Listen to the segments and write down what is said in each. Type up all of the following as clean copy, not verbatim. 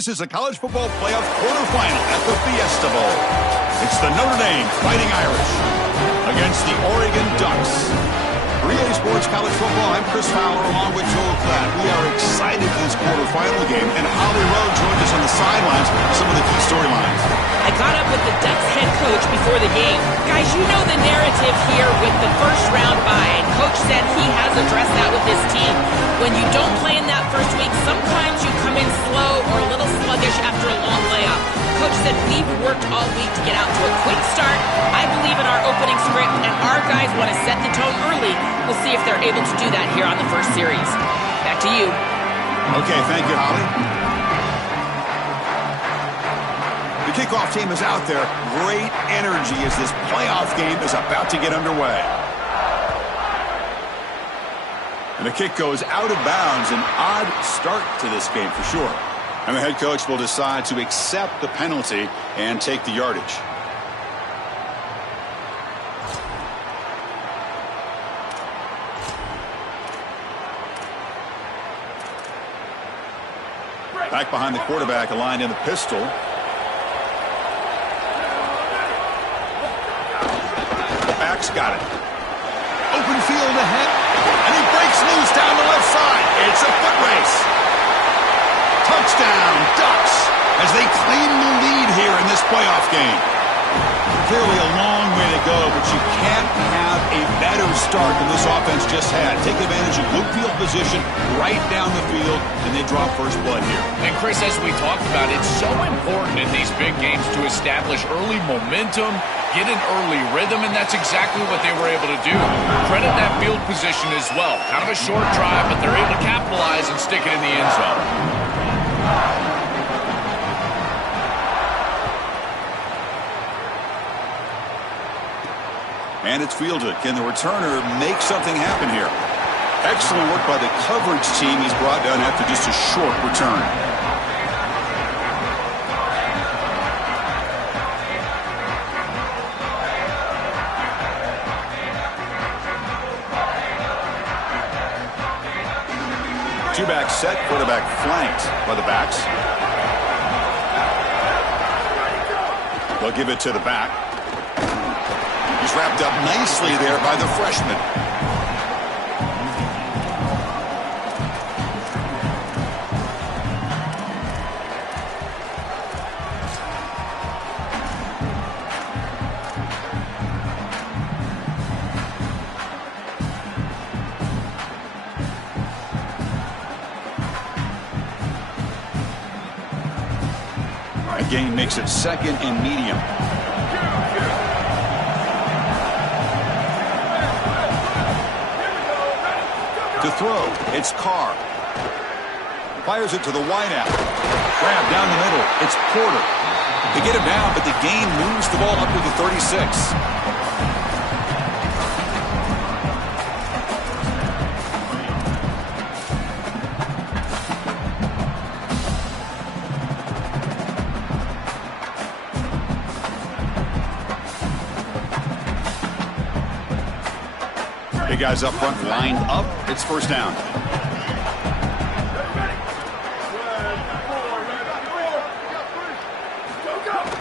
This is a college football playoff quarterfinal at the Fiesta Bowl. It's the Notre Dame Fighting Irish against the Oregon Ducks. For EA Sports College Football, I'm Chris Fowler along with Joel Klatt. We are excited for this quarterfinal game, and Holly Rowe joined us on the sidelines for some of the key storylines. I caught up with the Ducks head coach before the game. Guys, you know the narrative here with the first round bye, and Coach said he has addressed that with his team. When you don't play in that first week, sometimes you come in slow or a little sluggish after a long layoff. Coach said we've worked all week to get out to a quick start. I believe in our opening script, and our guys want to set the tone early. We'll see if they're able to do that here on the first series. Back to you. Okay, thank you, Holly. The kickoff team is out there. Great energy as this playoff game is about to get underway. And the kick goes out of bounds. An odd start to this game for sure. And the head coach will decide to accept the penalty and take the yardage. Back behind the quarterback, aligned in the pistol. The back's got it. Open field ahead. And he breaks loose down the left side. It's a foot race. Touchdown, Ducks, as they claim the lead here in this playoff game. Clearly a long way to go, but you can't have a better start than this offense just had. Take advantage of good field position right down the field, and they draw first blood here. And Chris, as we talked about, it's so important in these big games to establish early momentum, get an early rhythm, and that's exactly what they were able to do. Credit that field position as well. Kind of a short drive, but they're able to capitalize and stick it in the end zone. And it's fielded. Can the returner make something happen here? Excellent work by the coverage team. He's brought down after just a short return. Two-back set, quarterback flanked by the backs. They'll give it to the back. He's wrapped up nicely there by the freshman. A gain makes it second and medium. To throw, it's Carr. Fires it to the wideout. Grab down the middle. It's Porter. They get him down, but the gain moves the ball up to the 36. Big guys up front lined up. It's first down.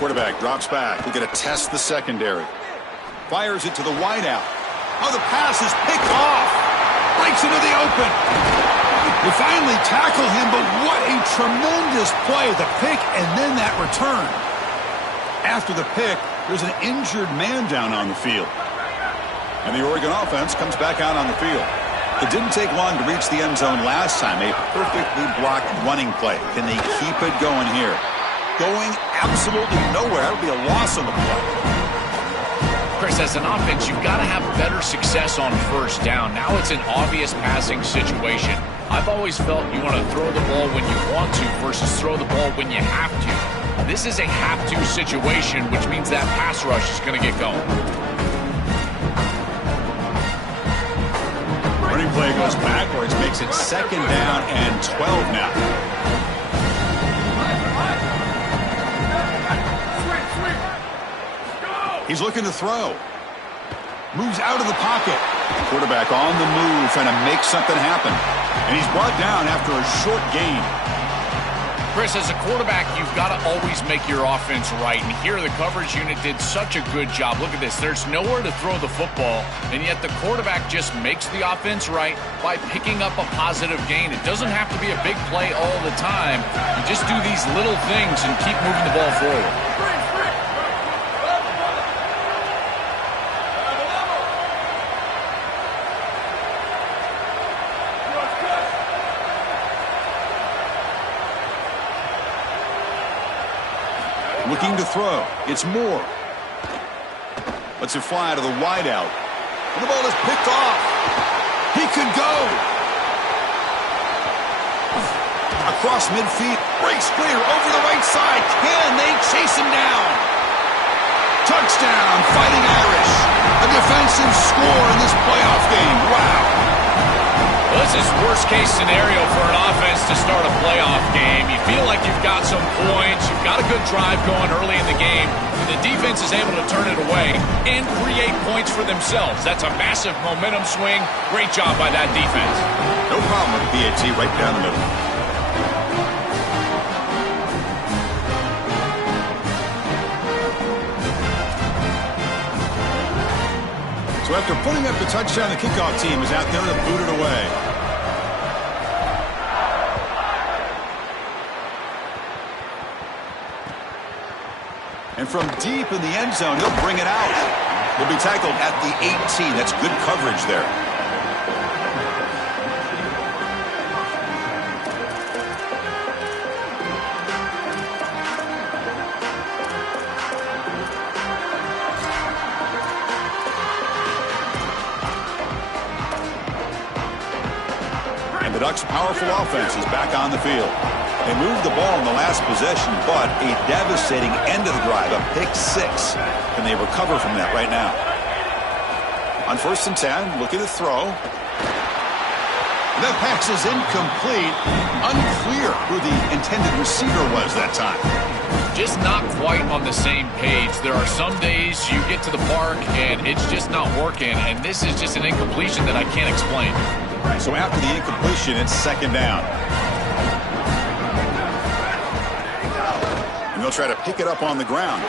Quarterback drops back. We're going to test the secondary. Fires it to the wideout. Oh, the pass is picked off. Breaks into the open. They finally tackle him, but what a tremendous play. The pick and then that return. After the pick, there's an injured man down on the field. And the Oregon offense comes back out on the field. It didn't take long to reach the end zone last time. A perfectly blocked running play. Can they keep it going here? Going absolutely nowhere. That would be a loss on the play. Chris, as an offense, you've got to have better success on first down. Now it's an obvious passing situation. I've always felt you want to throw the ball when you want to versus throw the ball when you have to. This is a have-to situation, which means that pass rush is going to get going. Running play goes backwards, makes it second down and 12 now. He's looking to throw. Moves out of the pocket. Quarterback on the move, trying to make something happen. And he's brought down after a short gain. Chris, as a quarterback, you've got to always make your offense right. And here, the coverage unit did such a good job. Look at this. There's nowhere to throw the football, and yet the quarterback just makes the offense right by picking up a positive gain. It doesn't have to be a big play all the time. You just do these little things and keep moving the ball forward. Looking to throw. It's Moore. Lets it fly to the wideout. And the ball is picked off. He could go. Across midfield. Breaks clear over the right side. Can they chase him down? Touchdown, Fighting Irish. A defensive score in this playoff game. Wow. Well, this is worst-case scenario for an offense to start a playoff game. You feel like you've got some points, you've got a good drive going early in the game, and the defense is able to turn it away and create points for themselves. That's a massive momentum swing. Great job by that defense. No problem with BAT right down the middle. So after putting up the touchdown, the kickoff team is out there to boot it away. And from deep in the end zone, he'll bring it out. He'll be tackled at the 18. That's good coverage there. And the Ducks' powerful offense is back on the field. They moved the ball in the last possession, but a devastating end of the drive, a pick six. Can they recover from that right now? On 1st and 10, looking to throw. And that pass is incomplete. Unclear who the intended receiver was that time. Just not quite on the same page. There are some days you get to the park and it's just not working, and this is just an incompletion that I can't explain. So after the incompletion, it's 2nd down. And they'll try to pick it up on the ground.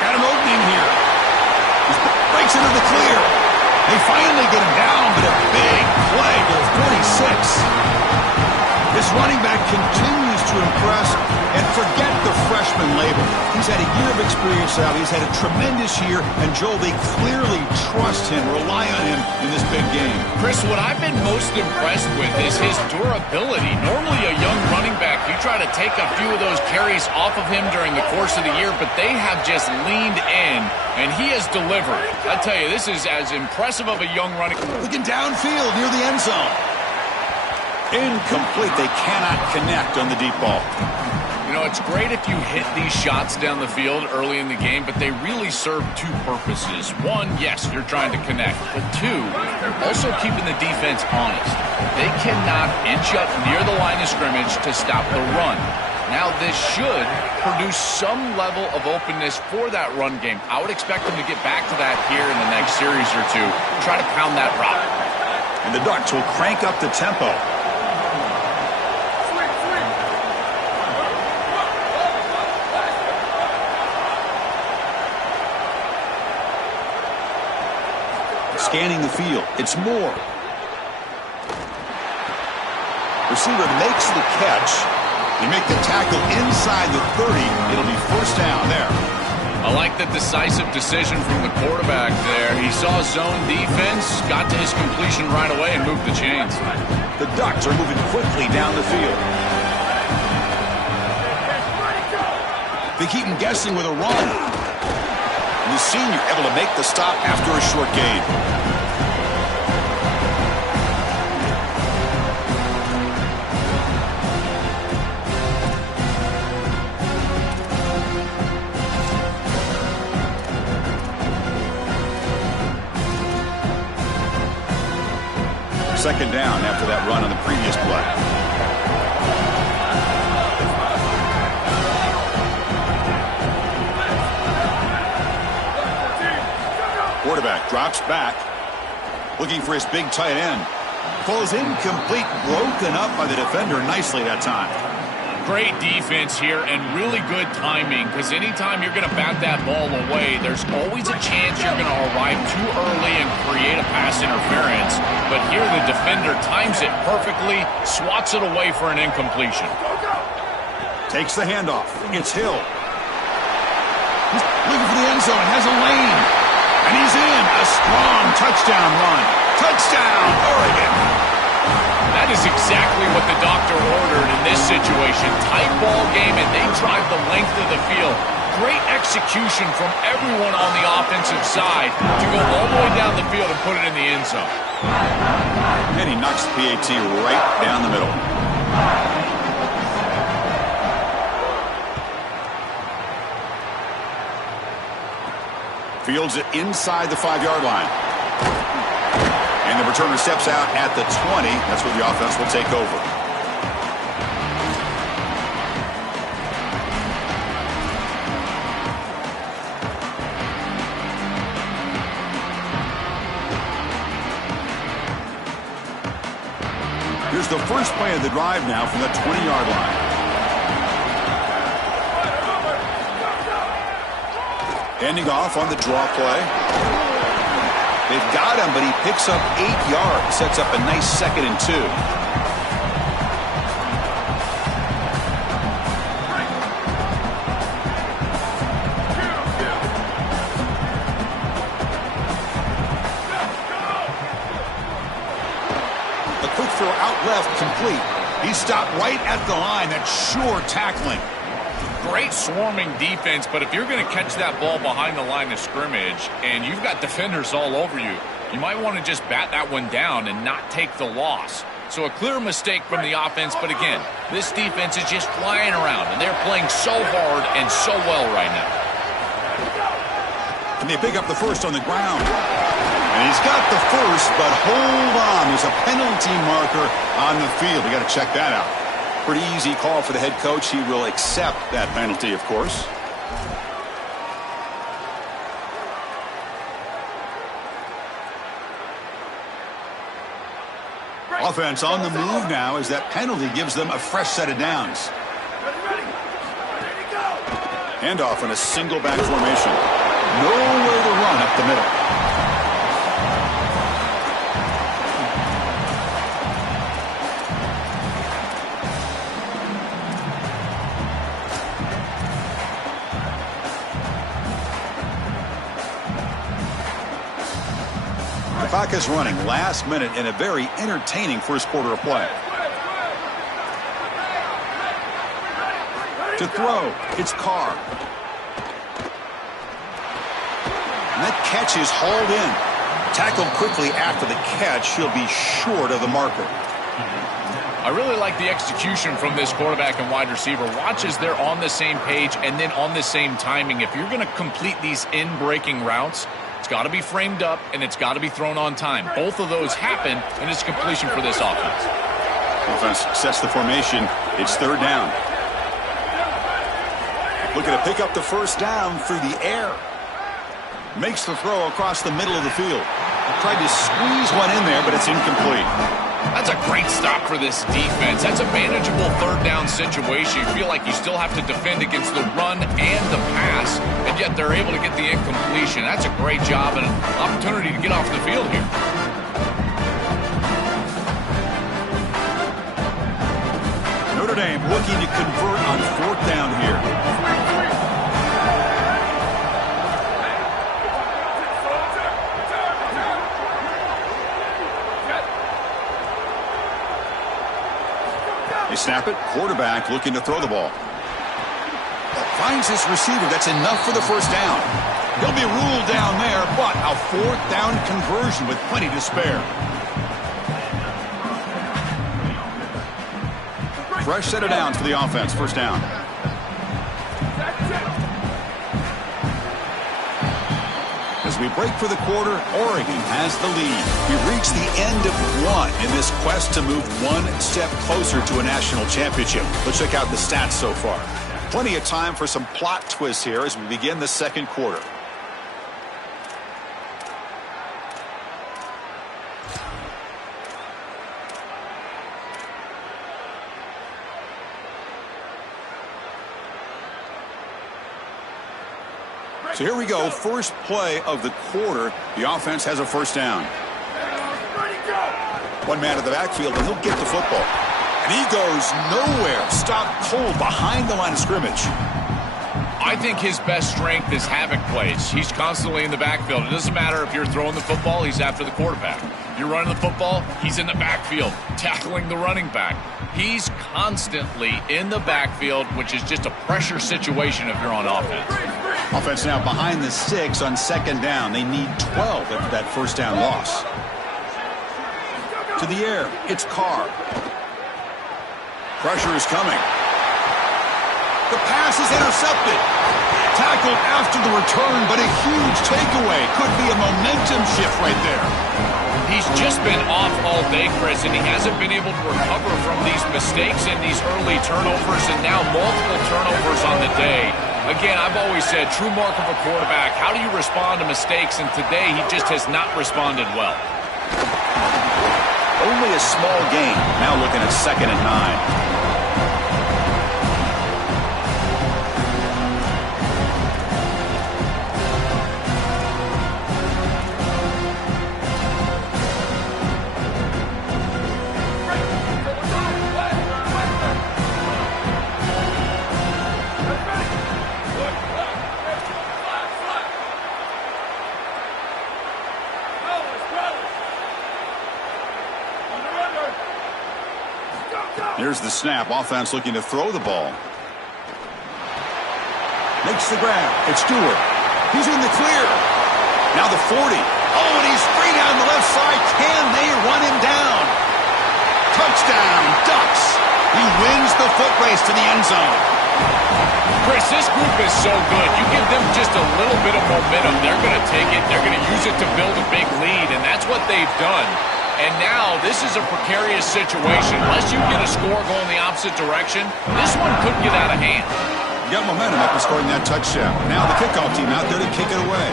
Got an opening here. He breaks into the clear. They finally get him down, but a big play to the 46. This running back continues to impress, and forget the freshman label. He's had a year of experience now. He's had a tremendous year, and Joel, they clearly trust him, rely on him in this big game. Chris, what I've been most impressed with is his durability. Normally a young running back, you try to take a few of those carries off of him during the course of the year, but they have just leaned in, and he has delivered. I tell you, this is as impressive of a young running. Looking downfield near the end zone. Incomplete. They cannot connect on the deep ball. You know, it's great if you hit these shots down the field early in the game, but they really serve two purposes. One, yes, you're trying to connect. But two, you're also keeping the defense honest. They cannot inch up near the line of scrimmage to stop the run. Now, this should produce some level of openness for that run game. I would expect them to get back to that here in the next series or two. Try to pound that rock. And the Ducks will crank up the tempo. Scanning the field. It's Moore. Receiver makes the catch. They make the tackle inside the 30. It'll be 1st down there. I like the decisive decision from the quarterback there. He saw zone defense, got to his completion right away, and moved the chains. The Ducks are moving quickly down the field. They keep him guessing with a run. And the senior able to make the stop after a short gain. Second down after that run on the previous play. Quarterback drops back, looking for his big tight end. Ball is incomplete, broken up by the defender nicely that time. Great defense here and really good timing, because anytime you're going to bat that ball away, there's always a chance you're going to arrive too early and create a pass interference. But here the defender times it perfectly, swats it away for an incompletion. Takes the handoff. It's Hill. He's looking for the end zone. Has a lane. And he's in. A strong touchdown run. Touchdown, Oregon. That is exactly what the doctor ordered in this situation. Tight ball game, and they drive the length of the field. Great execution from everyone on the offensive side to go all the way down the field and put it in the end zone. And he knocks the PAT right down the middle. Fields it inside the 5-yard line. And the returner steps out at the 20. That's where the offense will take over. Here's the first play of the drive now from the 20-yard line. Handing off on the draw play. They've got him, but he picks up 8 yards. Sets up a nice 2nd and 2. A quick throw out left, complete. He stopped right at the line. That's sure tackling. Great swarming defense, but if you're going to catch that ball behind the line of scrimmage and you've got defenders all over you, you might want to just bat that one down and not take the loss. So a clear mistake from the offense, but again, this defense is just flying around, and they're playing so hard and so well right now. And they pick up the first on the ground. And he's got the first, but hold on. There's a penalty marker on the field. We got to check that out. Pretty easy call for the head coach. He will accept that penalty, of course. Offense on the move now as that penalty gives them a fresh set of downs. Handoff in a single back formation. Nowhere to run up the middle. Clock is running. Last minute in a very entertaining first quarter of play. To throw, it's Carr. And that catch is hauled in. Tackled quickly after the catch. He'll be short of the marker. I really like the execution from this quarterback and wide receiver. Watch as they're on the same page and then on the same timing. If you're going to complete these in-breaking routes, it's got to be framed up, and it's got to be thrown on time. Both of those happen, and it's completion for this offense. Offense sets the formation. It's 3rd down. Looking to pick up the first down through the air. Makes the throw across the middle of the field. Tried to squeeze one in there, but it's incomplete. That's a great stop for this defense. That's a manageable 3rd down situation. You feel like you still have to defend against the run and the pass, and yet they're able to get the incompletion. That's a great job and an opportunity to get off the field here. Notre Dame looking to convert on 4th down here. They snap it. Quarterback looking to throw the ball. Finds his receiver. That's enough for the first down. He'll be ruled down there, but a 4th down conversion with plenty to spare. Fresh set of downs for the offense. First down. As we break for the quarter, Oregon has the lead. We've reached the end of one in this quest to move one step closer to a national championship. Let's check out the stats so far. Plenty of time for some plot twists here as we begin the second quarter. So here we go, first play of the quarter. The offense has a first down. One man at the backfield, and he'll get the football. And he goes nowhere. Stopped cold behind the line of scrimmage. I think his best strength is havoc plays. He's constantly in the backfield. It doesn't matter if you're throwing the football, he's after the quarterback. If you're running the football, he's in the backfield, tackling the running back. He's constantly in the backfield, which is just a pressure situation if you're on offense. Offense now behind the 6 on second down. They need 12 after that first down loss. To the air, it's Carr. Pressure is coming. The pass is intercepted. Tackled after the return, but a huge takeaway. Could be a momentum shift right there. He's just been off all day, Chris, and he hasn't been able to recover from these mistakes and these early turnovers, and now multiple turnovers on the day. Again, I've always said, true mark of a quarterback, how do you respond to mistakes? And today, he just has not responded well. Only a small gain. Now looking at 2nd and 9. Here's the snap. Offense looking to throw the ball. Makes the grab. It's Stewart. He's in the clear. Now the 40. Oh, and he's free down the left side. Can they run him down? Touchdown, Ducks. He wins the foot race to the end zone. Chris, this group is so good. You give them just a little bit of momentum, they're going to take it. They're going to use it to build a big lead, and that's what they've done. And now this is a precarious situation. Unless you get a score going the opposite direction, this one could get out of hand. You got momentum after scoring that touchdown. Now the kickoff team out there to kick it away.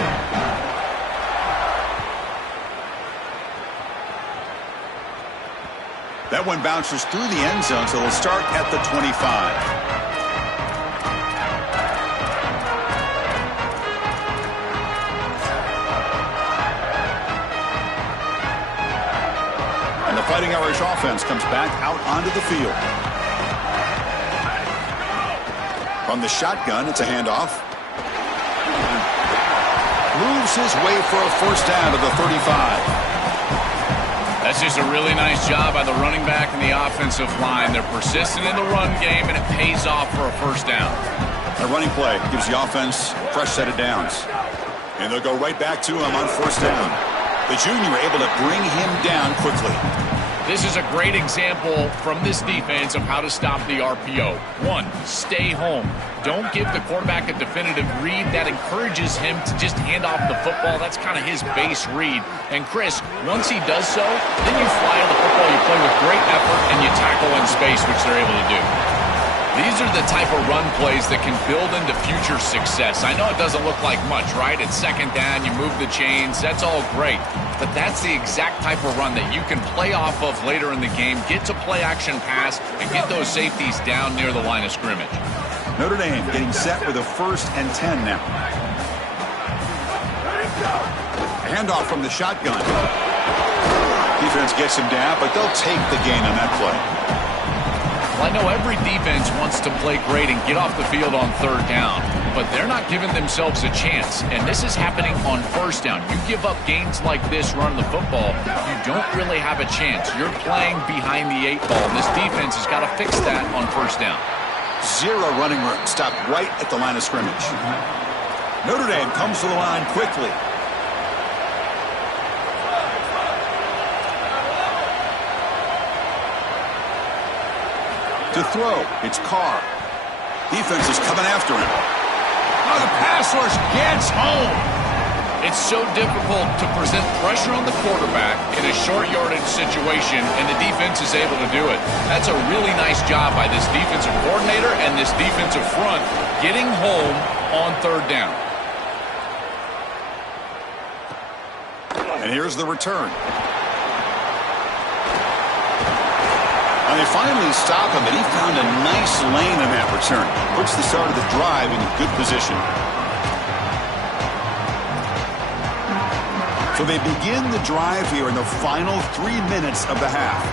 That one bounces through the end zone, so it'll start at the 25. Fighting Irish offense comes back out onto the field. From the shotgun, it's a handoff. Moves his way for a first down to the 35. That's just a really nice job by the running back and the offensive line. They're persistent in the run game, and it pays off for a first down. A running play gives the offense a fresh set of downs. And they'll go right back to him on first down. The junior able to bring him down quickly. This is a great example from this defense of how to stop the RPO. 1, stay home. Don't give the quarterback a definitive read. That encourages him to just hand off the football. That's kind of his base read. And Chris, once he does so, then you fly on the football, you play with great effort, and you tackle in space, which they're able to do. These are the type of run plays that can build into future success. I know it doesn't look like much, right? It's second down, you move the chains, that's all great. But that's the exact type of run that you can play off of later in the game, get to play action pass, and get those safeties down near the line of scrimmage. Notre Dame getting set with a 1st and 10 now. A handoff from the shotgun. Defense gets him down, but they'll take the gain on that play. Well, I know every defense wants to play great and get off the field on 3rd down, but they're not giving themselves a chance, and this is happening on 1st down. You give up gains like this running the football, you don't really have a chance. You're playing behind the 8 ball, and this defense has got to fix that on 1st down. 0 running room, stopped right at the line of scrimmage. Notre Dame comes to the line quickly. To throw, it's Carr. Defense is coming after him. Oh, the pass rush gets home. It's so difficult to present pressure on the quarterback in a short yardage situation, and the defense is able to do it. That's a really nice job by this defensive coordinator and this defensive front getting home on 3rd down. And here's the return. And they finally stop him, and he found a nice lane in that return. Puts the start of the drive in good position. So they begin the drive here in the final 3 minutes of the half.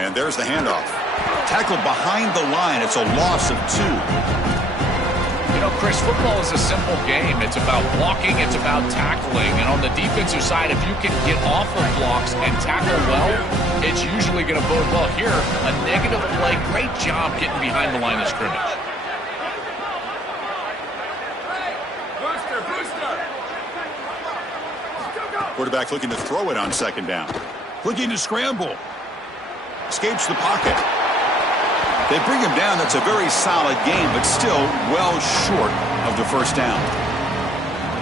And there's the handoff. Tackled behind the line. It's a loss of 2. You know, Chris, football is a simple game. It's about blocking. It's about tackling. And on the defensive side, if you can get off of blocks and tackle well, it's usually going to bode well. Here, a negative play. Great job getting behind the line of scrimmage. Quarterback looking to throw it on second down. Looking to scramble. Escapes the pocket. They bring him down. That's a very solid game, but still well short of the first down.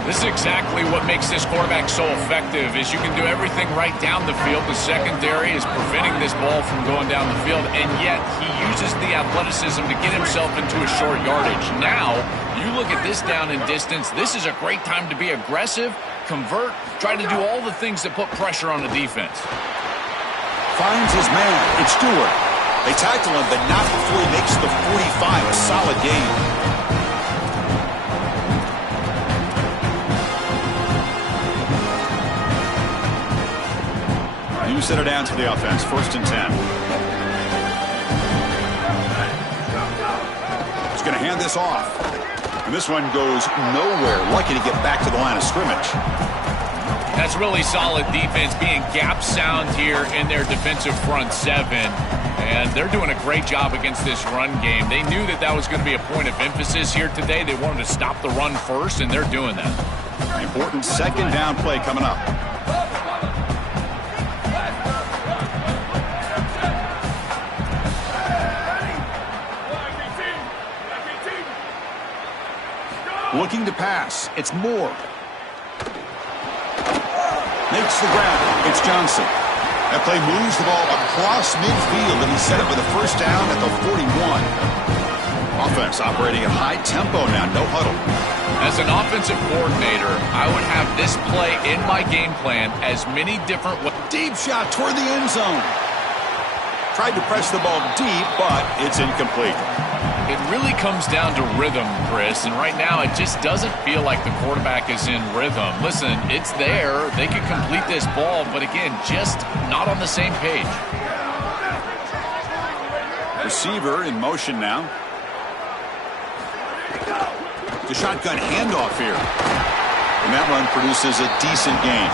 This is exactly what makes this quarterback so effective, is you can do everything right down the field. The secondary is preventing this ball from going down the field, and yet he uses the athleticism to get himself into a short yardage. Now, you look at this down and distance, this is a great time to be aggressive, convert, try to do all the things that put pressure on the defense. Finds his man. It's Stewart. They tackle him, but not before he makes the 45. A solid gain. You set it down to the offense. 1st and 10. He's going to hand this off. And this one goes nowhere. Lucky to get back to the line of scrimmage. That's really solid defense, being gap sound here in their defensive front 7. And they're doing a great job against this run game. They knew that that was going to be a point of emphasis here today. They wanted to stop the run first, and they're doing that. Important second down play coming up. Looking to pass. It's Moore. Makes the grab. It's Johnson. That play moves the ball across midfield, and he set it with a first down at the 41. Offense operating at high tempo now, no huddle. As an offensive coordinator, I would have this play in my game plan as many different ways. Deep shot toward the end zone. Tried to press the ball deep, but it's incomplete. It really comes down to rhythm, Chris, and right now it just doesn't feel like the quarterback is in rhythm. Listen, it's there. They could complete this ball, but again, just not on the same page. Receiver in motion now. The shotgun handoff here. And that run produces a decent gain.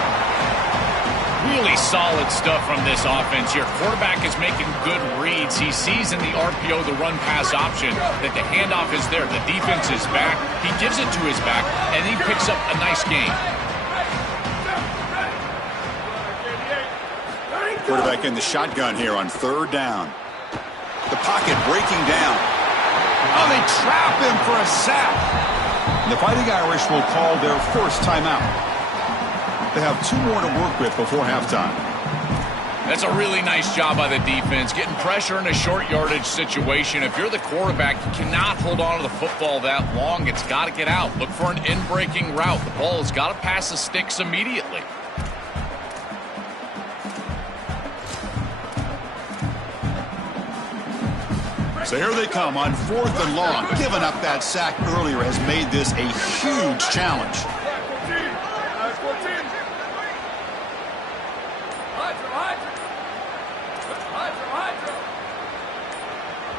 Really solid stuff from this offense here. Quarterback is making good reads. He sees in the RPO the run-pass option that the handoff is there. The defense is back. He gives it to his back, and he picks up a nice gain. Quarterback in the shotgun here on 3rd down. The pocket breaking down. Oh, they trap him for a sack. And the Fighting Irish will call their first timeout. They have 2 more to work with before halftime. That's a really nice job by the defense, getting pressure in a short yardage situation. If you're the quarterback, you cannot hold on to the football that long. It's got to get out. Look for an in-breaking route. The ball has got to pass the sticks immediately. So here they come on 4th and long. Giving up that sack earlier has made this a huge challenge.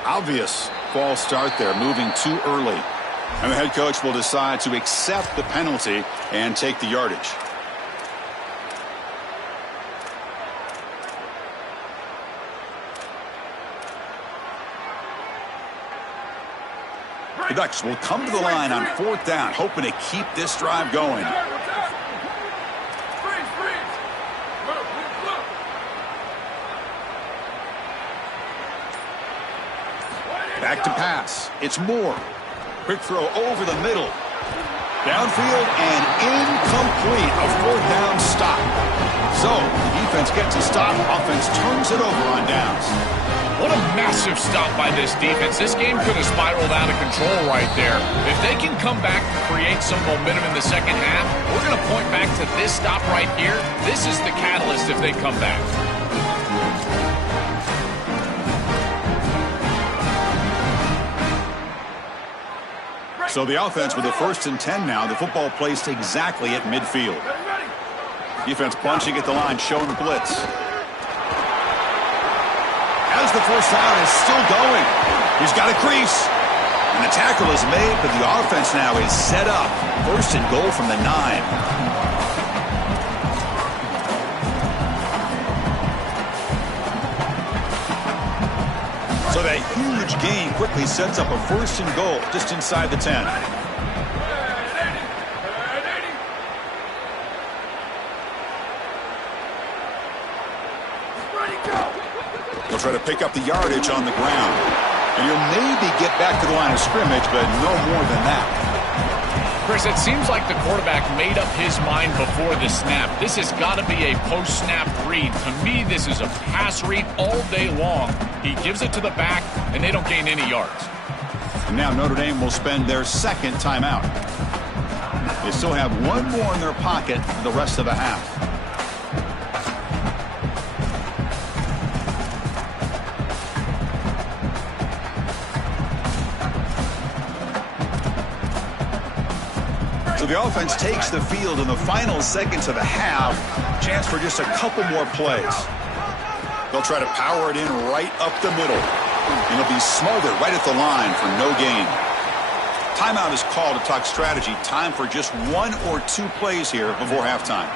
Obvious false start there, moving too early. And the head coach will decide to accept the penalty and take the yardage. The Ducks will come to the line on 4th down, hoping to keep this drive going. Back to pass. It's Moore. Quick throw over the middle. Downfield and incomplete. A 4th down stop. So the defense gets a stop. Offense turns it over on downs. What a massive stop by this defense. This game could have spiraled out of control right there. If they can come back and create some momentum in the second half, we're going to point back to this stop right here. This is the catalyst if they come back. So the offense with a 1st and 10 now. The football placed exactly at midfield. Defense bunching at the line, showing the blitz. As the first down is still going. He's got a crease. And the tackle is made, but the offense now is set up. 1st and goal from the 9. So that huge gain quickly sets up a 1st and goal just inside the 10. He'll try to pick up the yardage on the ground. And he'll maybe get back to the line of scrimmage, but no more than that. Chris, it seems like the quarterback made up his mind before the snap. This has got to be a post-snap read. To me, this is a pass read all day long. He gives it to the back, and they don't gain any yards. And now Notre Dame will spend their 2nd timeout. They still have one more in their pocket for the rest of the half. So the offense takes the field in the final seconds of the half. Chance for just a couple more plays. They'll try to power it in right up the middle. And it'll be smothered right at the line for no gain. Timeout is called to talk strategy. Time for just 1 or 2 plays here before halftime.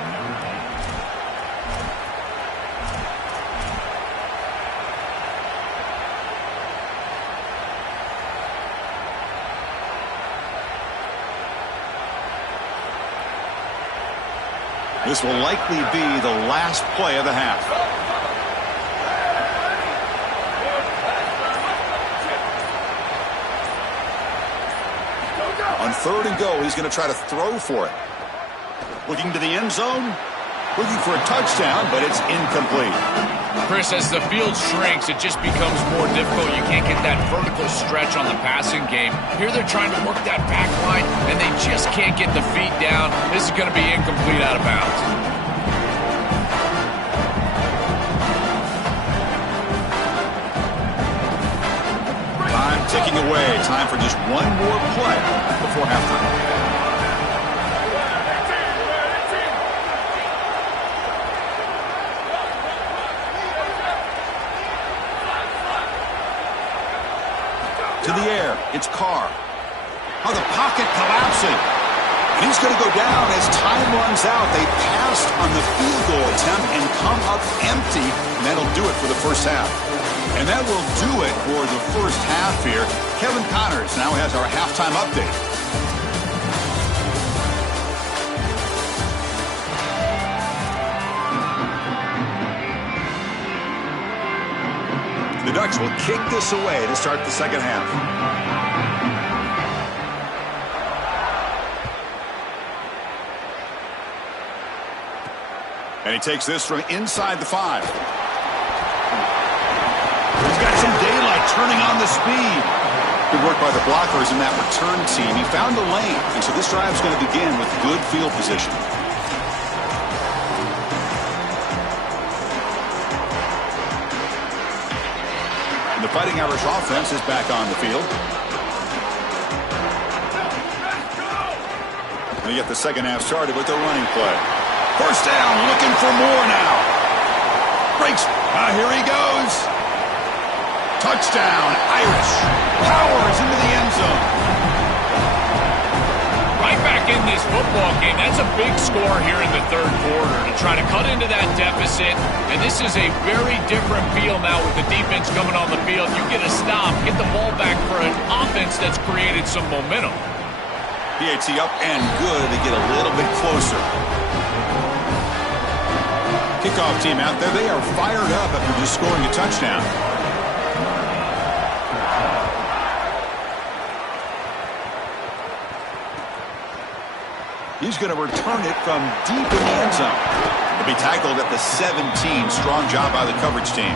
This will likely be the last play of the half. On 3rd and goal, he's going to try to throw for it. Looking to the end zone. Looking for a touchdown, but it's incomplete. Chris, as the field shrinks, it just becomes more difficult. You can't get that vertical stretch on the passing game. Here they're trying to work that back line, and they just can't get the feet down. This is going to be incomplete out of bounds. Time ticking away. Time for just one more play before halftime. To the air, it's Carr. Oh, the pocket collapsing. And he's going to go down as time runs out. They passed on the field goal attempt and come up empty. And that'll do it for the first half. And that will do it for the first half here. Kevin Connors now has our halftime update. The Ducks will kick this away to start the second half. And he takes this from inside the 5. He's got some daylight turning on the speed. Good work by the blockers in that return team. He found the lane, and so this drive is going to begin with good field position. The Fighting Irish offense is back on the field. And they get the second half started with their running play. First down, looking for more now. Breaks. Here he goes. Touchdown, Irish. Powers into the end zone. Right back in this football game. That's a big score here in the third quarter to try to cut into that deficit. And this is a very different feel now with the defense coming on the field. You get a stop, get the ball back for an offense that's created some momentum. PAT up and good to get a little bit closer. Kickoff team out there. They are fired up after just scoring a touchdown. He's going to return it from deep in the end zone. He'll be tackled at the 17. Strong job by the coverage team.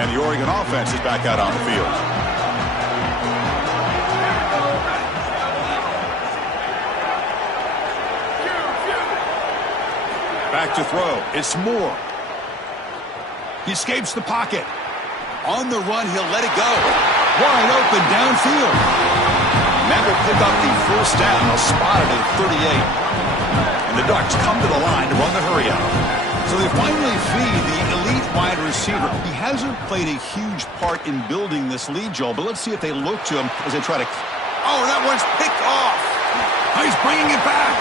And the Oregon offense is back out on the field. Back to throw. It's Moore. He escapes the pocket. On the run, he'll let it go. Wide open downfield. And that will pick up the first down. Spotted at 38. And the Ducks come to the line to run the hurry up. So they finally feed the elite wide receiver. He hasn't played a huge part in building this lead, Joel, but let's see if they look to him as they try to... Oh, that one's picked off. Oh, he's bringing it back.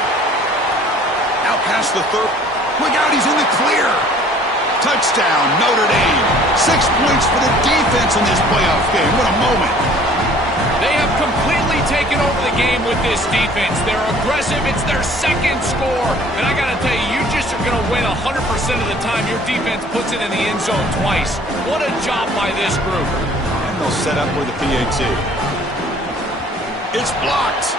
Out past the third. Look out, he's in the clear. Touchdown, Notre Dame. 6 points for the defense in this playoff game. What a moment. They have completely taken over the game with this defense. They're aggressive. It's their second score. And I got to tell you, you just are going to win 100% of the time your defense puts it in the end zone twice. What a job by this group. And they'll set up with the PAT. It's blocked.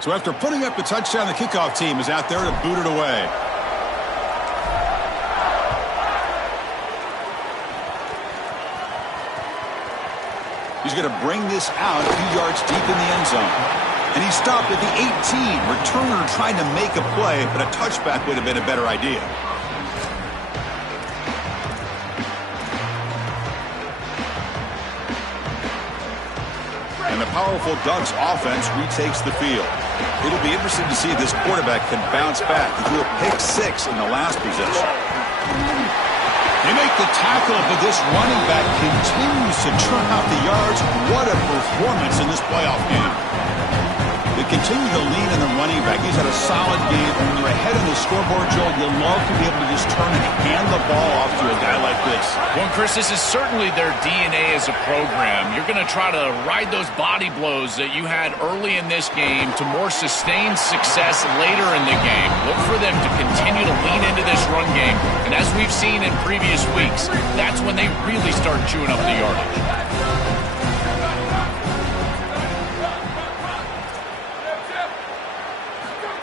So after putting up a touchdown, the kickoff team is out there to boot it away. He's going to bring this out a few yards deep in the end zone. And he stopped at the 18. Returner trying to make a play, but a touchback would have been a better idea. And the powerful Ducks offense retakes the field. It'll be interesting to see if this quarterback can bounce back. He threw a pick 6 in the last possession. They make the tackle, but this running back continues to churn out the yards. What a performance in this playoff game. They continue to lean on the running back. He's had a solid game. And when you're ahead on the scoreboard, Joel, you love to be able to just turn and hand the ball off to a guy like this. Well, Chris, this is certainly their DNA as a program. You're going to try to ride those body blows that you had early in this game to more sustained success later in the game. Look for them to continue to lean into this run game. And as we've seen in previous weeks, that's when they really start chewing up the yardage.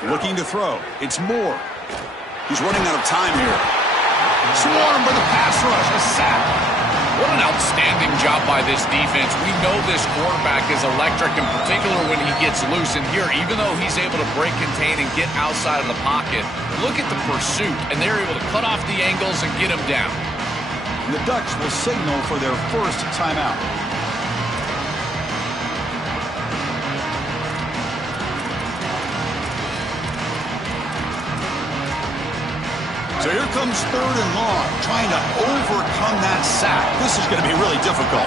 Looking to throw. It's Moore. He's running out of time here. Swarmed by the pass rush. A sack. What an outstanding job by this defense. We know this quarterback is electric, in particular when he gets loose. And here, even though he's able to break, contain, and get outside of the pocket, look at the pursuit. And they're able to cut off the angles and get him down. And the Ducks will signal for their first timeout. So here comes 3rd and long, trying to overcome that sack. This is going to be really difficult.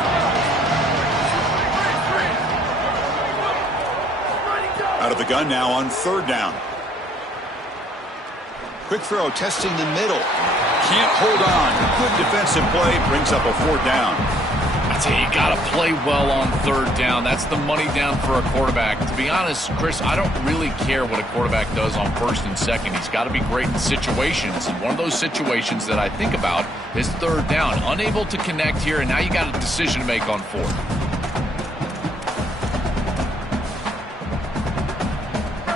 Out of the gun now on 3rd down. Quick throw, testing the middle. Can't hold on. Good defensive play, brings up a 4th down. I tell you, you got to play well on 3rd down. That's the money down for a quarterback. To be honest, Chris, I don't really care what a quarterback does on 1st and 2nd. He's got to be great in situations. And one of those situations that I think about is 3rd down. Unable to connect here, and now you got a decision to make on 4th.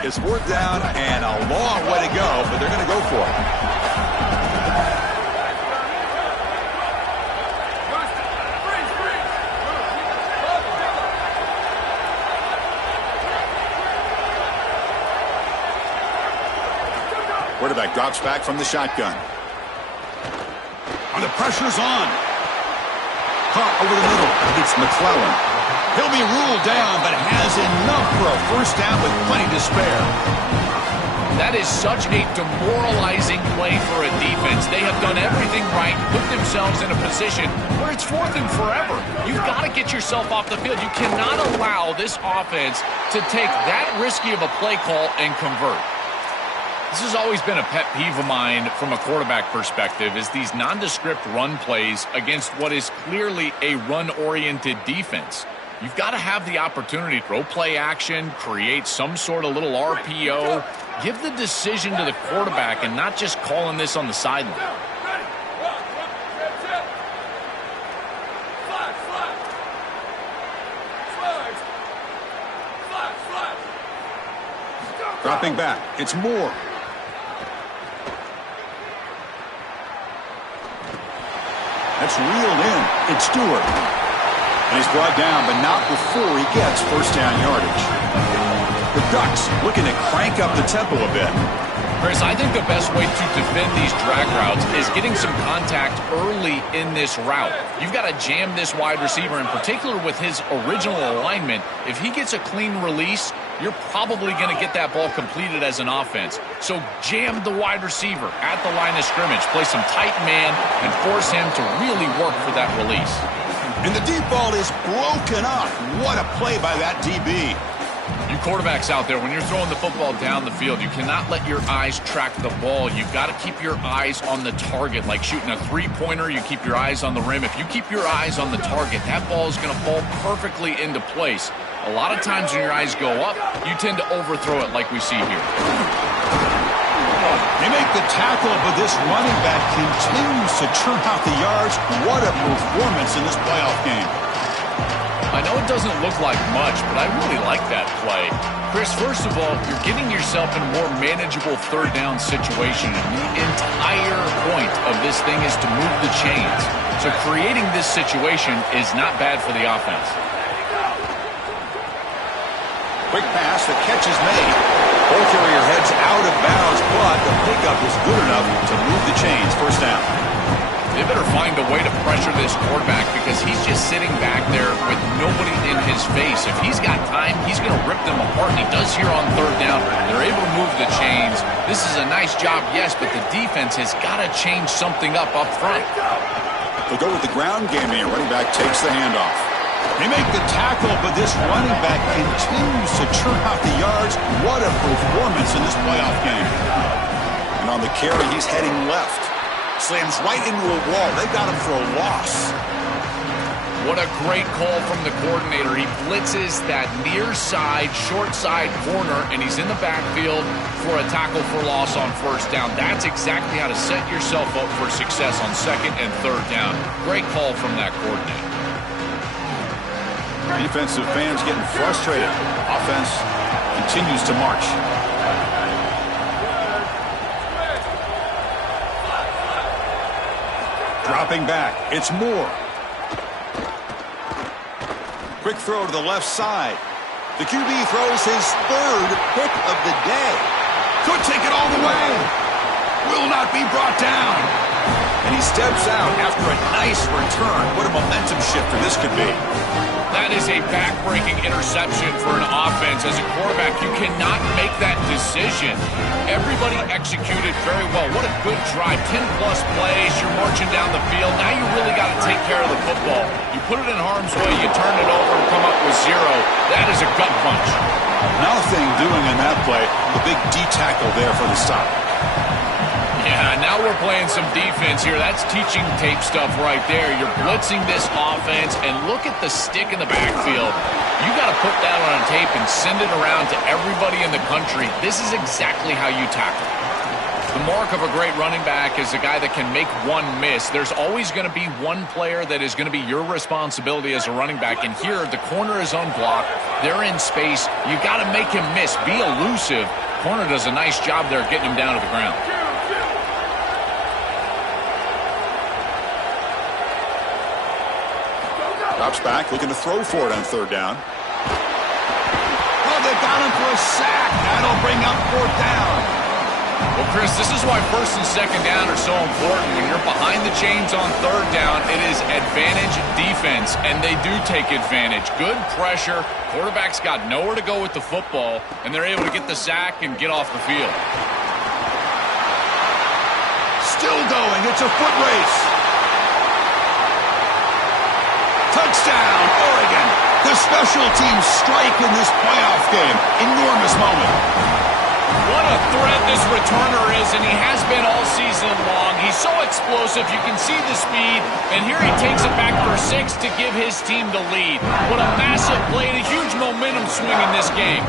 It's 4th down and a long way to go, but they're going to go for it. Quarterback drops back from the shotgun. And the pressure's on. Caught over the middle. It's McClellan. He'll be ruled down, but has enough for a 1st down with plenty to spare. That is such a demoralizing play for a defense. They have done everything right, put themselves in a position where it's 4th and forever. You've got to get yourself off the field. You cannot allow this offense to take that risky of a play call and convert. This has always been a pet peeve of mine from a quarterback perspective, is these nondescript run plays against what is clearly a run-oriented defense. You've got to have the opportunity to throw play action, create some sort of little RPO, give the decision to the quarterback and not just calling this on the sideline. Dropping back. It's Moore. That's reeled in. It's Stewart. And he's brought down, but not before he gets first down yardage. The Ducks looking to crank up the tempo a bit. Chris, I think the best way to defend these drag routes is getting some contact early in this route. You've got to jam this wide receiver, in particular with his original alignment. If he gets a clean release, you're probably going to get that ball completed as an offense. So jam the wide receiver at the line of scrimmage, play some tight man, and force him to really work for that release. And the deep ball is broken up. What a play by that DB. You quarterbacks out there, when you're throwing the football down the field, you cannot let your eyes track the ball. You've got to keep your eyes on the target. Like shooting a three-pointer, you keep your eyes on the rim. If you keep your eyes on the target, that ball is going to fall perfectly into place. A lot of times when your eyes go up, you tend to overthrow it like we see here. They make the tackle, but this running back continues to churn out the yards. What a performance in this playoff game. I know it doesn't look like much, but I really like that play. Chris, first of all, you're getting yourself in a more manageable third down situation, and the entire point of this thing is to move the chains. So creating this situation is not bad for the offense. Quick pass, the catch is made. Ball carrier heads out of bounds, but the pickup is good enough to move the chains. First down. They better find a way to pressure this quarterback because he's just sitting back there with nobody in his face. If he's got time, he's going to rip them apart, and he does here on third down. They're able to move the chains. This is a nice job, yes, but the defense has got to change something up front. They'll go with the ground game here. Running back takes the handoff. They make the tackle, but this running back continues to churn out the yards. What a performance in this playoff game. And on the carry, he's heading left. Slams right into a wall. They got him for a loss. What a great call from the coordinator. He blitzes that near side, short side corner, and he's in the backfield for a tackle for loss on first down. That's exactly how to set yourself up for success on second and third down. Great call from that coordinator. Defensive fans getting frustrated. Offense continues to march. Dropping back, it's Moore. Quick throw to the left side. The QB throws his third pick of the day. Could take it all the way. Will not be brought down. And he steps out after a nice return. What a momentum shifter this could be. That is a back-breaking interception for an offense. As a quarterback, you cannot make that decision. Everybody executed very well. What a good drive. 10-plus plays. You're marching down the field. Now you really got to take care of the football. You put it in harm's way. You turn it over and come up with zero. That is a gut punch. Nothing doing in that play. The big D-tackle there for the stop. Yeah, now we're playing some defense here. That's teaching tape stuff right there. You're blitzing this offense, and look at the stick in the backfield. You got to put that on a tape and send it around to everybody in the country. This is exactly how you tackle. The mark of a great running back is a guy that can make one miss. There's always going to be one player that is going to be your responsibility as a running back, and here the corner is unblocked. They're in space. You got to make him miss. Be elusive. Corner does a nice job there getting him down to the ground. Drops back, looking to throw for it on third down. Oh, they got him for a sack. That'll bring up fourth down. Well, Chris, this is why first and second down are so important. When you're behind the chains on third down, it is advantage defense, and they do take advantage. Good pressure. Quarterback's got nowhere to go with the football, and they're able to get the sack and get off the field. Still going. It's a foot race. Touchdown, Oregon. The special teams strike in this playoff game. Enormous moment. What a threat this returner is, and he has been all season long. He's so explosive. You can see the speed, and here he takes it back for 6 to give his team the lead. What a massive play and a huge momentum swing in this game.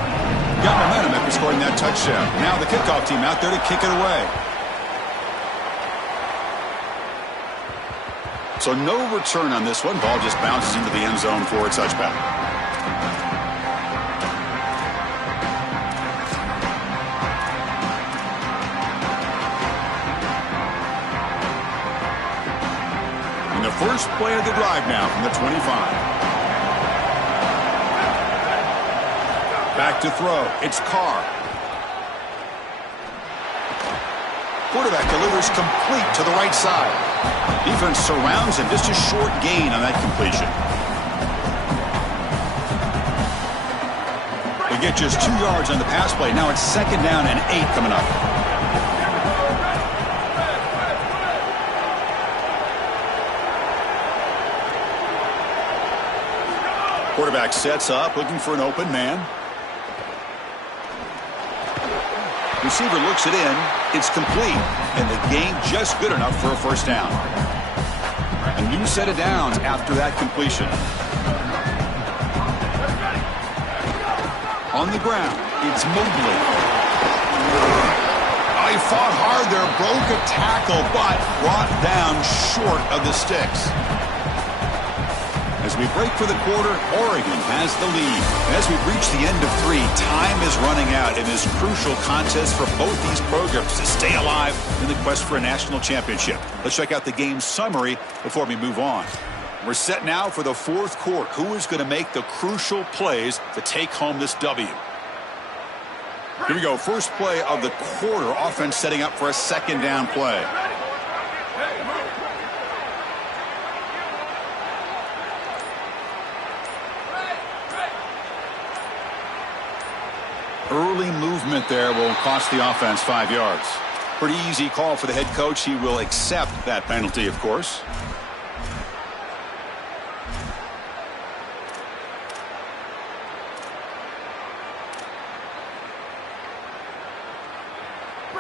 Got momentum after scoring that touchdown. Now the kickoff team out there to kick it away. So no return on this one. Ball just bounces into the end zone for a touchback. In the First play of the drive now from the 25. Back to throw. It's Carr. Quarterback delivers complete to the right side. Defense surrounds him. Just a short gain on that completion. They get just 2 yards on the pass play. Now it's 2nd down and 8 coming up. Quarterback sets up, looking for an open man. Receiver looks it in. It's complete. And the gain just good enough for a first down. A new set of downs after that completion. On the ground, it's Mobley. Oh, he fought hard there, broke a tackle, but brought down short of the sticks. As we break for the quarter, Oregon has the lead. As we've reached the end of 3, time is running out in this crucial contest for both these programs to stay alive in the quest for a national championship. Let's check out the game summary before we move on. We're set now for the 4th quarter. Who is going to make the crucial plays to take home this W? Here we go. First play of the quarter. Offense setting up for a 2nd down play. Early movement there will cost the offense 5 yards. Pretty easy call for the head coach. He will accept that penalty, of course.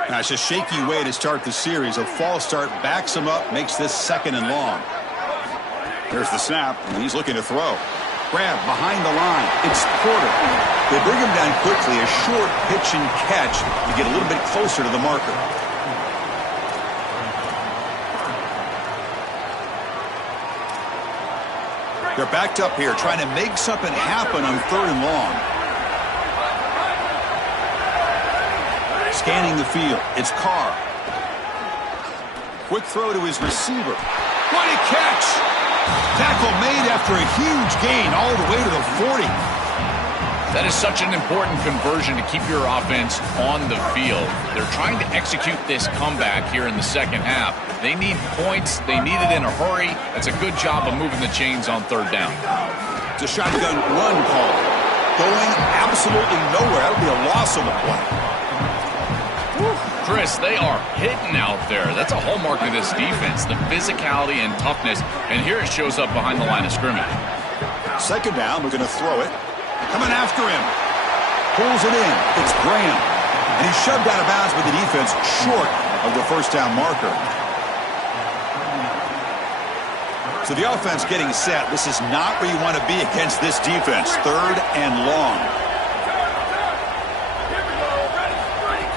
Now, it's a shaky way to start the series. A false start backs him up, makes this 2nd and long. There's the snap, and he's looking to throw. Grab behind the line. It's Porter. They bring him down quickly. A short pitch and catch to get a little bit closer to the marker. They're backed up here, trying to make something happen on 3rd and long. Scanning the field. It's Carr. Quick throw to his receiver. What a catch! Tackle made after a huge gain all the way to the 40. That is such an important conversion to keep your offense on the field. They're trying to execute this comeback here in the 2nd half. They need points. They need it in a hurry. That's a good job of moving the chains on 3rd down. It's a shotgun run call. Going absolutely nowhere. That would be a loss on the play. Chris, they are hitting out there. That's a hallmark of this defense, the physicality and toughness. And here it shows up behind the line of scrimmage. 2nd down, we're going to throw it. Coming after him. Pulls it in. It's Graham. And he's shoved out of bounds with the defense short of the first down marker. So the offense getting set. This is not where you want to be against this defense. 3rd and long.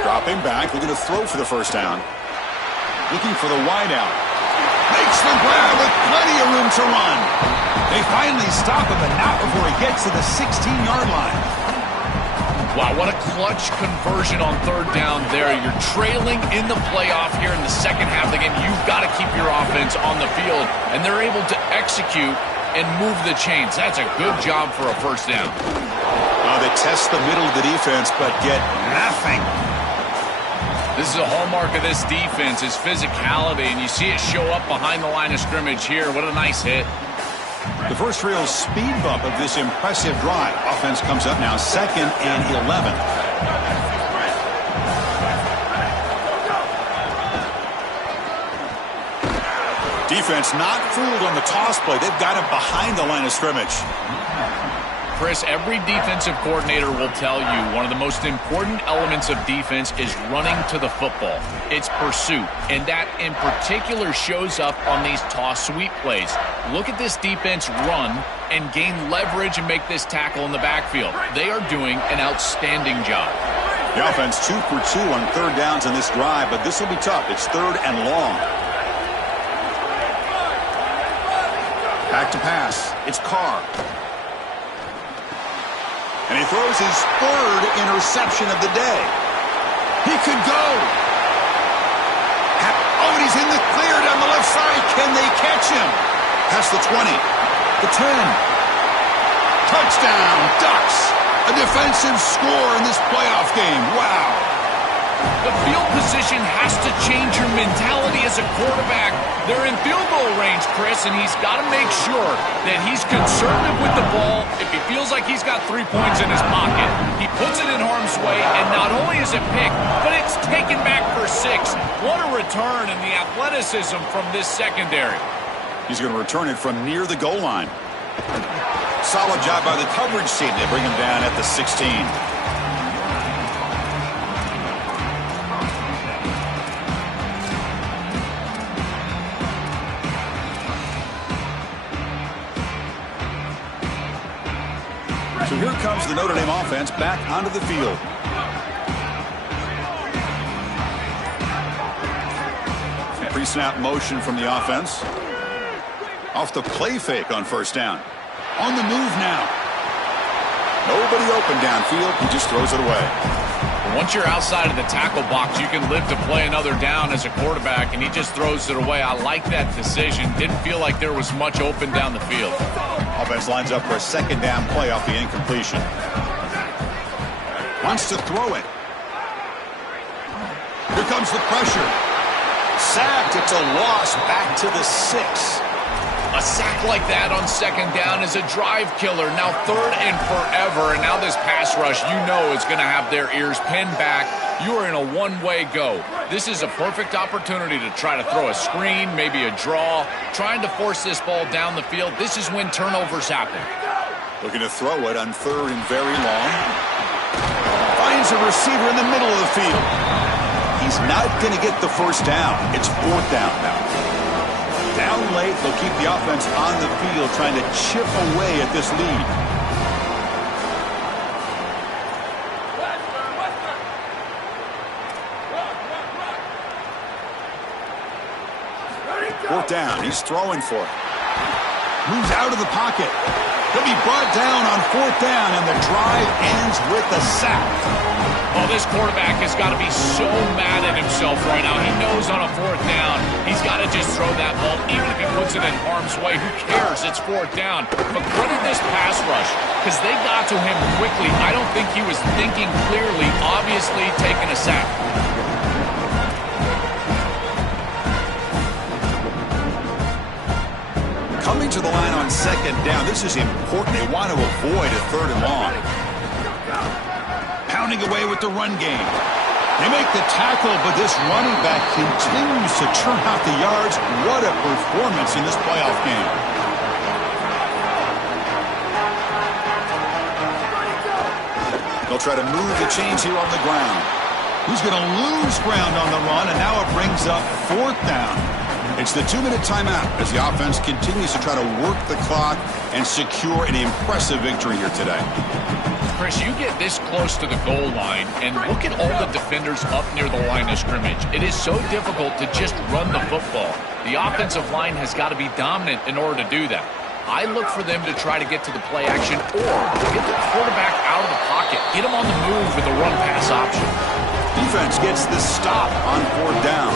Dropping back, looking to throw for the first down. Looking for the wideout. Makes the grab with plenty of room to run. They finally stop him, but not before he gets to the 16-yard line. Wow, what a clutch conversion on 3rd down there. You're trailing in the playoff here in the 2nd half of the game. You've got to keep your offense on the field, and they're able to execute and move the chains. That's a good job for a first down. They test the middle of the defense, but get nothing. This is a hallmark of this defense, is physicality, and you see it show up behind the line of scrimmage here. What a nice hit. The first real speed bump of this impressive drive. Offense comes up now 2nd and 11. Defense not fooled on the toss play. They've got him behind the line of scrimmage. Chris, every defensive coordinator will tell you one of the most important elements of defense is running to the football. It's pursuit, and that in particular shows up on these toss sweep plays. Look at this defense run and gain leverage and make this tackle in the backfield. They are doing an outstanding job. The offense 2 for 2 on 3rd downs on this drive, but this will be tough. It's 3rd and long. Back to pass. It's Carr. And he throws his 3rd interception of the day. He could go. Oh, and he's in the clear down the left side. Can they catch him? Past the 20. The 10. Touchdown, Ducks. A defensive score in this playoff game. Wow. The field position has to change your mentality as a quarterback. They're in field goal range, Chris, and he's got to make sure that he's conservative with the ball. If he feels like he's got 3 points in his pocket, he puts it in harm's way, and not only is it picked, but it's taken back for 6. What a return and the athleticism from this secondary. He's going to return it from near the goal line. Solid job by the coverage team. They bring him down at the 16. So here comes the Notre Dame offense back onto the field. Pre-snap motion from the offense. Off the play fake on first down. On the move now. Nobody open downfield. He just throws it away. Once you're outside of the tackle box, you can live to play another down as a quarterback, and he just throws it away. I like that decision. Didn't feel like there was much open down the field. Offense lines up for a second down play off the incompletion. Wants to throw it. Here comes the pressure. Sacked. It's a loss back to the 6. A sack like that on second down is a drive killer. Now 3rd and forever, and now this pass rush, you know, is going to have their ears pinned back. You are in a one-way go. This is a perfect opportunity to try to throw a screen, maybe a draw, trying to force this ball down the field. This is when turnovers happen. Looking to throw it on 3rd and very long. Finds a receiver in the middle of the field. He's not going to get the first down. It's 4th down now. Down late, they'll keep the offense on the field trying to chip away at this lead. Fourth down, he's throwing for it. Moves out of the pocket. He'll be brought down on 4th down, and the drive ends with a sack. Oh, this quarterback has got to be so mad at himself right now. He knows on a 4th down, he's got to just throw that ball. Even if he puts it in harm's way, who cares? It's 4th down. But credit this pass rush, because they got to him quickly. I don't think he was thinking clearly, obviously taking a sack. Coming to the line on second down, this is important. They want to avoid a 3rd and long. Pounding away with the run game. They make the tackle, but this running back continues to churn out the yards. What a performance in this playoff game. They'll try to move the chains here on the ground. He's going to lose ground on the run, and now it brings up 4th down. It's the 2-minute timeout as the offense continues to try to work the clock and secure an impressive victory here today. Chris, you get this close to the goal line, and look at all the defenders up near the line of scrimmage. It is so difficult to just run the football. The offensive line has got to be dominant in order to do that. I look for them to try to get to the play action or get the quarterback out of the pocket, get him on the move with a run-pass option. Defense gets the stop on 4th down.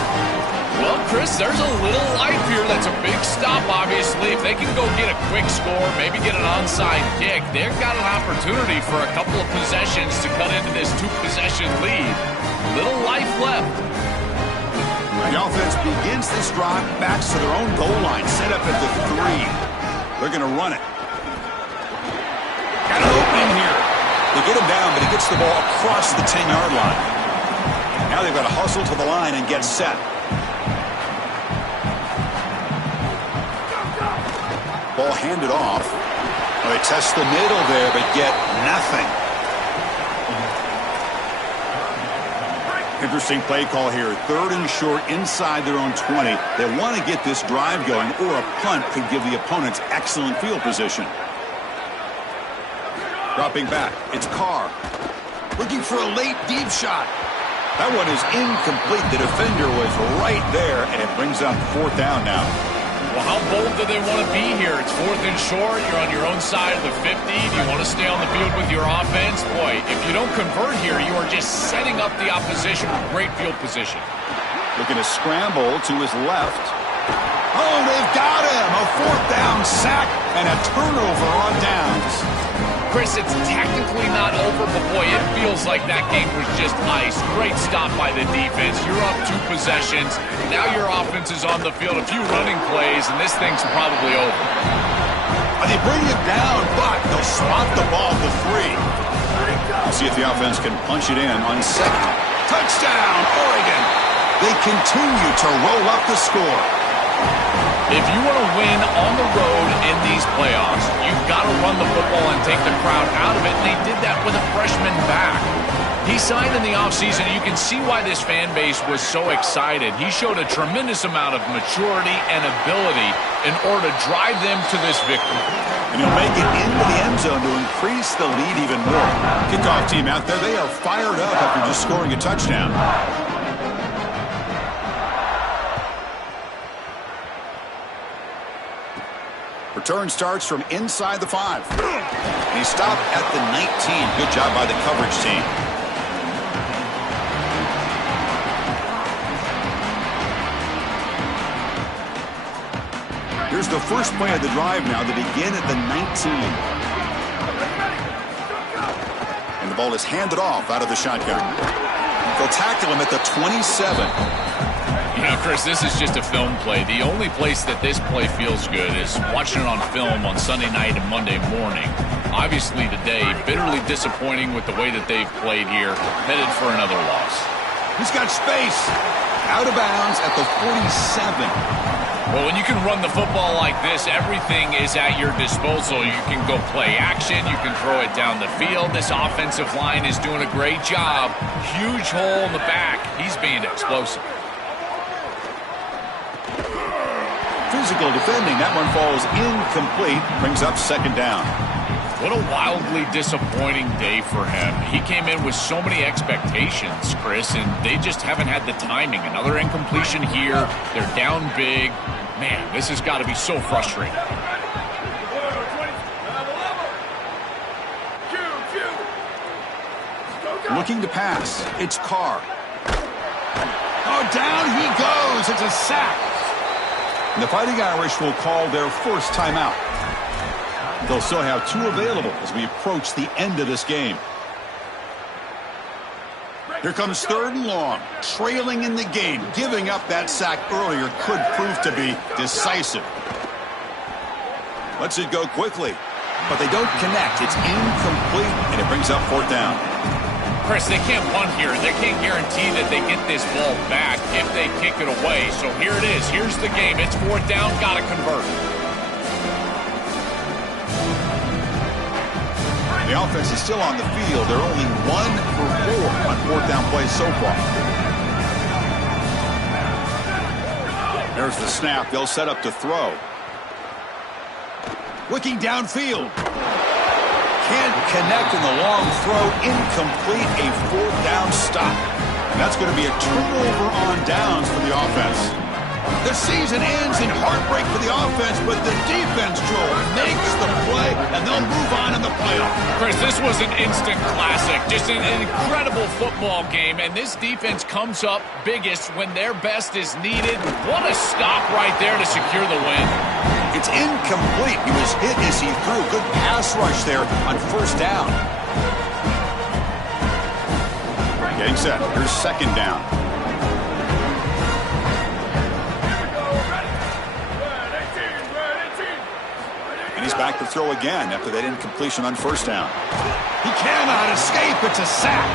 Well, Chris, there's a little life here. That's a big stop, obviously. If they can go get a quick score, maybe get an onside kick, they've got an opportunity for a couple of possessions to cut into this 2-possession lead. Little life left. The offense begins this drive, backs to their own goal line, set up at the 3. They're going to run it. Got an opening here. They get him down, but he gets the ball across the 10-yard line. Now they've got to hustle to the line and get set. Ball handed off. Well, they test the middle there, but get nothing. Interesting play call here. 3rd and short inside their own 20. They want to get this drive going, or a punt could give the opponents excellent field position. Dropping back. It's Carr. Looking for a late deep shot. That one is incomplete. The defender was right there, and it brings up 4th down now. Well, how bold do they want to be here? It's 4th and short. You're on your own side of the 50. Do you want to stay on the field with your offense? Boy, if you don't convert here, you are just setting up the opposition with great field position. Looking to scramble to his left. Oh, they've got him. A fourth down sack and a turnover on downs. Chris, it's technically not over, but boy, it feels like that game was just ice. Great stop by the defense. You're up 2 possessions. Now your offense is on the field. A few running plays, and this thing's probably over. They bring him down, but they'll spot the ball to 3. We'll see if the offense can punch it in on second. Touchdown, Oregon. They continue to roll up the score. If you want to win on the road in these playoffs, you've got to run the football and take the crowd out of it, and they did that with a freshman back. He signed in the offseason. You can see why this fan base was so excited. He showed a tremendous amount of maturity and ability in order to drive them to this victory. And he'll make it into the end zone to increase the lead even more. Kickoff team out there, they are fired up after just scoring a touchdown. Return starts from inside the 5. And he stopped at the 19. Good job by the coverage team. Here's the first play of the drive now. They begin at the 19. And the ball is handed off out of the shotgun. They'll tackle him at the 27. You know, Chris, this is just a film play. The only place that this play feels good is watching it on film on Sunday night and Monday morning. Obviously today, bitterly disappointing with the way that they've played here, headed for another loss. He's got space. Out of bounds at the 47. Well, when you can run the football like this, everything is at your disposal. You can go play action. You can throw it down the field. This offensive line is doing a great job. Huge hole in the back. He's being explosive. Physical defending. That one falls incomplete. Brings up second down. What a wildly disappointing day for him. He came in with so many expectations, Chris, and they just haven't had the timing. Another incompletion here. They're down big. Man, this has got to be so frustrating. Looking to pass. It's Carr. Oh, down he goes. It's a sack. And the Fighting Irish will call their first timeout. They'll still have 2 available as we approach the end of this game. Here comes 3rd and long. Trailing in the game. Giving up that sack earlier could prove to be decisive. Lets it go quickly. But they don't connect. It's incomplete, and it brings up 4th down. Chris, they can't punt here. They can't guarantee that they get this ball back if they kick it away. So here it is. Here's the game. It's 4th down. Got to convert. The offense is still on the field. They're only 1 for 4 on 4th down plays so far. There's the snap. They'll set up to throw. Looking downfield. Can't connect in the long throw. Incomplete. A 4th down stop. And that's going to be a turnover on downs for the offense. The season ends in heartbreak for the offense, but the defense, Joel, makes the play, and they'll move on in the playoff. Chris, this was an instant classic. Just an incredible football game, and this defense comes up biggest when their best is needed. What a stop right there to secure the win. It's incomplete. He was hit as he threw. Good pass rush there on 1st down. Getting set. Here's 2nd down. And he's back to throw again after that incompletion on 1st down. He cannot escape. It's a sack.